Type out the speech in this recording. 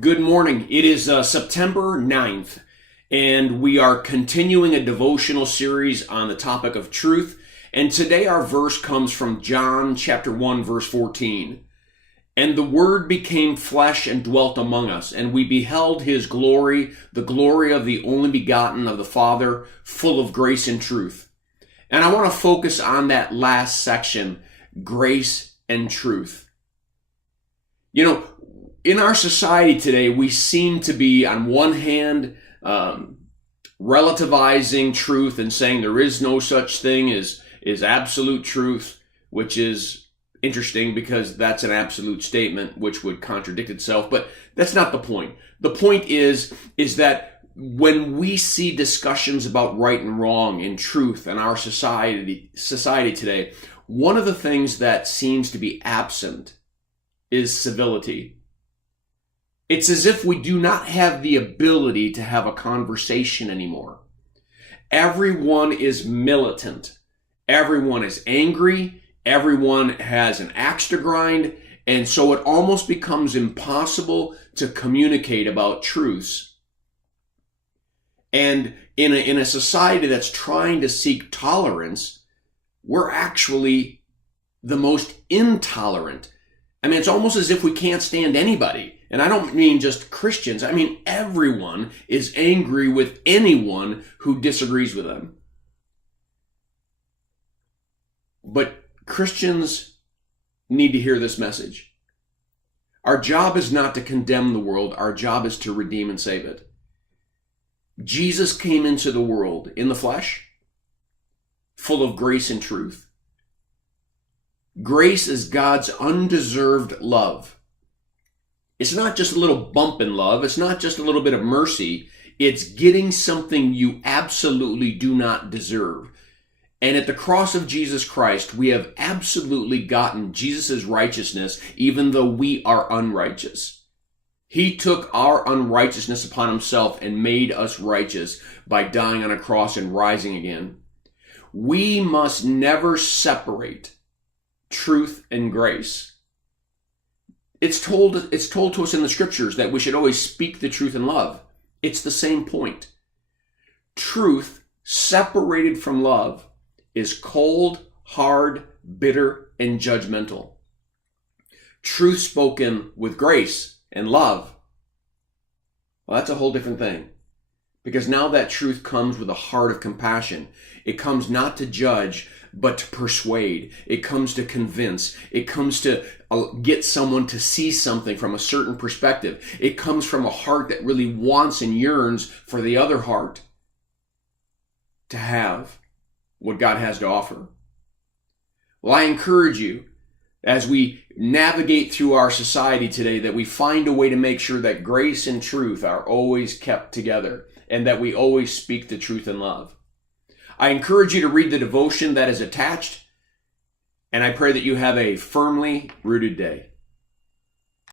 Good morning. It is September 9th, and we are continuing a devotional series on the topic of truth. And today our verse comes from John chapter 1, verse 14. And the Word became flesh and dwelt among us, and we beheld his glory, the glory of the only begotten of the Father, full of grace and truth. And I want to focus on that last section, grace and truth. You know, in our society today, we seem to be, on one hand, relativizing truth and saying there is no such thing as absolute truth, which is interesting because that's an absolute statement which would contradict itself, but that's not the point. The point is that when we see discussions about right and wrong and truth in our society today, one of the things that seems to be absent is civility. It's as if we do not have the ability to have a conversation anymore. Everyone is militant. Everyone is angry. Everyone has an axe to grind. And so it almost becomes impossible to communicate about truths. And in a society that's trying to seek tolerance, we're actually the most intolerant. I mean, it's almost as if we can't stand anybody. And I don't mean just Christians. I mean, everyone is angry with anyone who disagrees with them. But Christians need to hear this message. Our job is not to condemn the world. Our job is to redeem and save it. Jesus came into the world in the flesh, full of grace and truth. Grace is God's undeserved love. It's not just a little bump in love. It's not just a little bit of mercy. It's getting something you absolutely do not deserve. And at the cross of Jesus Christ, we have absolutely gotten Jesus' righteousness, even though we are unrighteous. He took our unrighteousness upon himself and made us righteous by dying on a cross and rising again. We must never separate truth and grace. It's told to us in the scriptures that we should always speak the truth in love. It's the same point. Truth separated from love is cold, hard, bitter, and judgmental. Truth spoken with grace and love, well, that's a whole different thing. Because now that truth comes with a heart of compassion. It comes not to judge, but to persuade. It comes to convince. It comes to get someone to see something from a certain perspective. It comes from a heart that really wants and yearns for the other heart to have what God has to offer. Well, I encourage you, as we navigate through our society today, that we find a way to make sure that grace and truth are always kept together and that we always speak the truth in love. I encourage you to read the devotion that is attached, and I pray that you have a firmly rooted day.